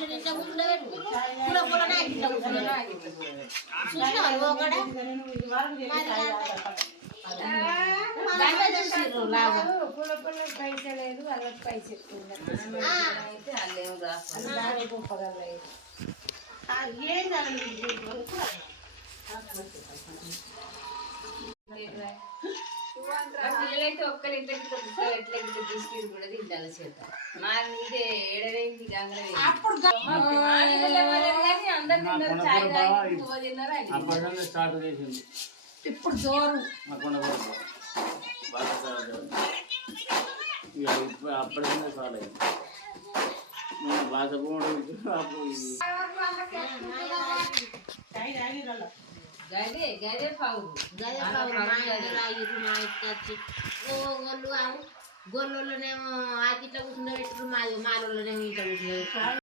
వాళ్ళని ఇంట్లో కూర్చుండబెట్టు కూడా కూడా ఇంట్లో కూర్చుండబెట్టు చూసినావు ఒకడ పైస లేదు వాళ్ళకి పైస ఎక్కువ పిల్లలైతే ఒక్కరిద్దరికి ఎట్లా తీసుకుని కూడా తింటాను చేత మా ఇదే ఏడవైంది ఇప్పుడు జోరు అప్పటికైనా చాలు బాధ గదే గదే పావు గదే మా ఇంట్లో మా ఇంటికి గొల్లు గొల్లోనేమో ఆ ఇట్లా కూర్చుండబెట్టు మాలోనేమో ఇంట్లో కూర్చుండబెట్టు